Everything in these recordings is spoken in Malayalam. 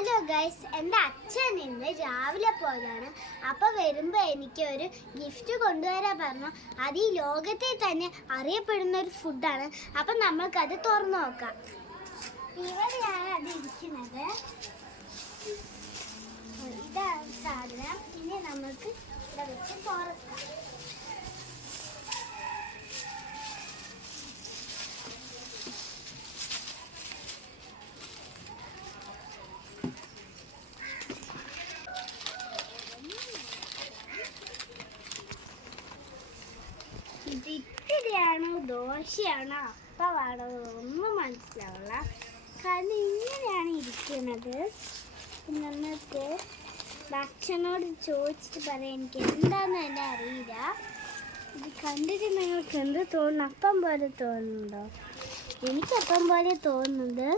ഹലോ ഗൈസ്, എൻ്റെ അച്ഛൻ ഇന്ന് രാവിലെ പോയതാണ്. അപ്പോൾ വരുമ്പോൾ എനിക്കൊരു ഗിഫ്റ്റ് കൊണ്ടുവരാൻ പറഞ്ഞു. അത് ഈ ലോകത്തിൽ തന്നെ അറിയപ്പെടുന്ന ഒരു ഫുഡാണ്. അപ്പം നമ്മൾക്കത് തുറന്നു നോക്കാം. ഇവിടെയാണ് അത് ഇരിക്കുന്നത്. ഇതാണ് സാധനം. ഇനി നമുക്ക് ഇവിടെ വെച്ച് തുറക്കാം. ഇഡ്ഡലിയാണോ ദോശയാണോ അപ്പമാണോ ഒന്നും മനസ്സിലാവില്ല. കാരണം ഇങ്ങനെയാണ് ഇരിക്കുന്നത്. നമുക്ക് ഭക്ഷണോട് ചോദിച്ചിട്ട് പറയാം. എനിക്ക് എന്താണെന്ന് തന്നെ അറിയില്ല. ഇത് കണ്ടിട്ട് നിങ്ങൾക്ക് എന്ത് തോന്നുന്നു? അപ്പം പോലെ തോന്നുന്നുണ്ടോ? എനിക്കപ്പം പോലെ തോന്നുന്നത്.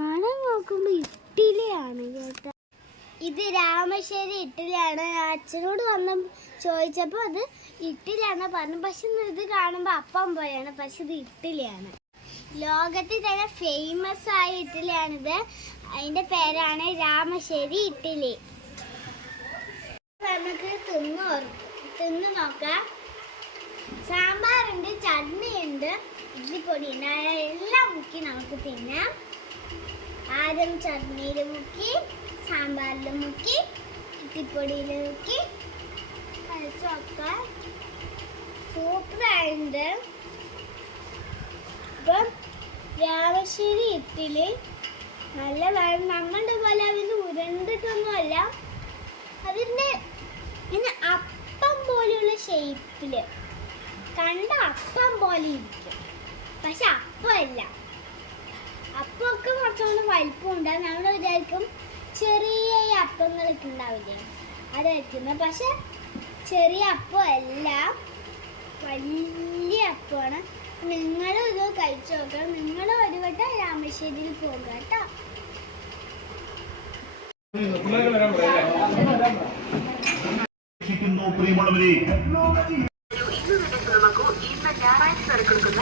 മണം നോക്കുമ്പോൾ ഇഡ്ഡലിയാണ് കേട്ടോ. ഇത് രാമശ്ശേരി ഇഡ്ഡലിയാണ്. അച്ഛനോട് വന്ന് ചോദിച്ചപ്പോൾ അത് ഇഡ്ഡലിയാണെന്ന് പറഞ്ഞു. പക്ഷെ ഇത് കാണുമ്പോൾ അപ്പം പോലെയാണ്, പക്ഷെ ഇത് ഇഡ്ഡലിയാണ്. ലോകത്തിൽ തന്നെ ഫേമസ് ആയ ഇഡ്ഡലിയാണിത്. അതിൻ്റെ പേരാണ് രാമശ്ശേരി ഇഡ്ഡലി. നമുക്ക് തിന്ന് നോക്കാം. സാമ്പാറുണ്ട്, ചട്നിയുണ്ട്, ഇഡ്ഡലിപ്പൊടിയുണ്ട്. എല്ലാം മുക്കി നമുക്ക് തിന്നാം. ആദ്യം ചട്നിയിൽ മുക്കി, സാമ്പാറിൽ മുക്കി, ഇഡ്ഡലിപ്പൊടിയിൽ മുക്കി കഴിച്ചൊക്കെ സൂപ്പറായിട്ടുണ്ട്. ഇപ്പം രാമശ്ശേരി ഇഡ്ഡലി നല്ലതാണ്. നമ്മളുടെ പോലെ അതിന് ഉരുണ്ടിട്ടൊന്നുമല്ല. അതിൻ്റെ ഇങ്ങനെ അപ്പം പോലെയുള്ള ഷേപ്പിൽ കണ്ട അപ്പം പോലെ ഇരിക്കും. പക്ഷെ അപ്പമല്ല. അപ്പമൊക്കെ കുറച്ചുകൂടി വലിപ്പം ഉണ്ടാകും. നമ്മൾ വിചാരിക്കും ചെറിയ അപ്പങ്ങളൊക്കെ ഉണ്ടാവില്ലേ, അതായിരിക്കുന്നത്. പക്ഷെ ചെറിയ അപ്പം അല്ല, വലിയ അപ്പമാണ്. നിങ്ങളും ഇത് കഴിച്ചു നോക്കണം. നിങ്ങളും ഒരു വട്ടം രാമശ്ശേരിയിൽ പോകുക കേട്ടോ. ഇന്ന് തന്നെ സിനിമക്കു ഇന്ന് ഞായറാഴ്ച കൊടുക്കുന്ന